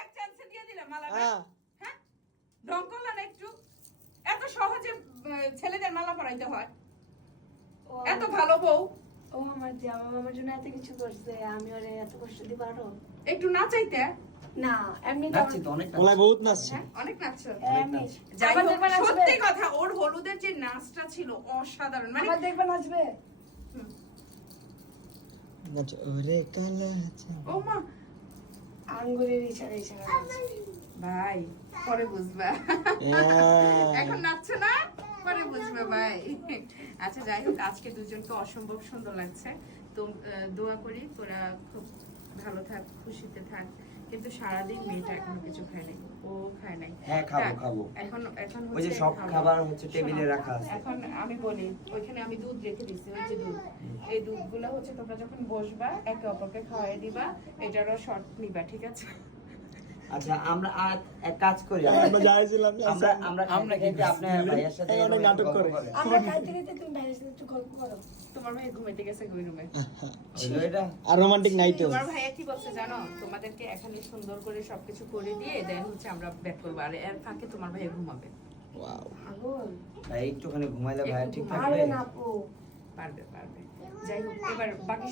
এক চান্সে দিয়ে দিলাম মালাটা। হ্যাঁ ঢং করলা না একটু? এত সহজে ছেলেদের মালা পরাইতে হয়? এত ভালো বউ। ও আমার জামা আমার জন্য এত কিছু করছে, আমি ওরে এত কষ্ট দিতে পারো? একটু নাচাইতে? না এমনি নাচছি তো অনেক ওলাই বহুত নাচছে। হ্যাঁ অনেক নাচছো। এমনি যাই আবার হোক, দেখবে নাচবে? সত্যি কথা ওর হলুদের যে নাচটা ছিল অসাধারণ। মানে আবার দেখবে নাচবে? নাচ ওরে কালা ও মা আঙ্গুলের ইশারা ইশারা নাচবে। ভাই পরে বুঝবা, এখন নাচছে না, পরে বুঝবে ভাই। আচ্ছা যাই হোক, আজকে দুজনকে অসম্ভব সুন্দর লাগছে। তো দোয়া করি তোরা খুব ভালো থাক, খুশিতে থাক। কিন্তু সারাদিন মেয়েটা এখনো কিছু খায় নাই, ও খায় নাই। হ্যাঁ খাবো খাবো। এখন এখন ওই যে হচ্ছে সব খাবো। খাবার হচ্ছে টেবিলে শোনো, রাখা আছে। এখন আমি বলি ওইখানে আমি দুধ রেখে দিচ্ছি, ওই যে দুধ, এই দুধগুলো হচ্ছে তোমরা যখন বসবা একে অপরকে খাওয়াই দিবা, এটারও শর্ট নিবা, ঠিক আছে? আচ্ছা আমরা আর এক কাজ করি, আমরা যাইছিলাম আমরা কিন্তু আপনার ভাইয়ের সাথে অনেক নাটক করে। আমরা খাইতে খাইতে তুমি ভাইয়ের সাথে একটু গল্প করো। তোমার ভাই ঘুমাইতে গেছে ওই রুমে। এটা আর রোমান্টিক নাইটেও তোমার ভাইয়া কি বলছে জানো? তোমাদেরকে এখানে সুন্দর করে সবকিছু করে দিয়ে দেন হচ্ছে আমরা ব্যাক করবো, আর এর ফাঁকে তোমার ভাইয়া ঘুমাবে। ওয়াও আগুন ভাই একটুখানি ঘুমাইলে ভাই ঠিক থাকবে। পারবে না আপু। পারবে পারবে। যাই হোক, এবার বাকি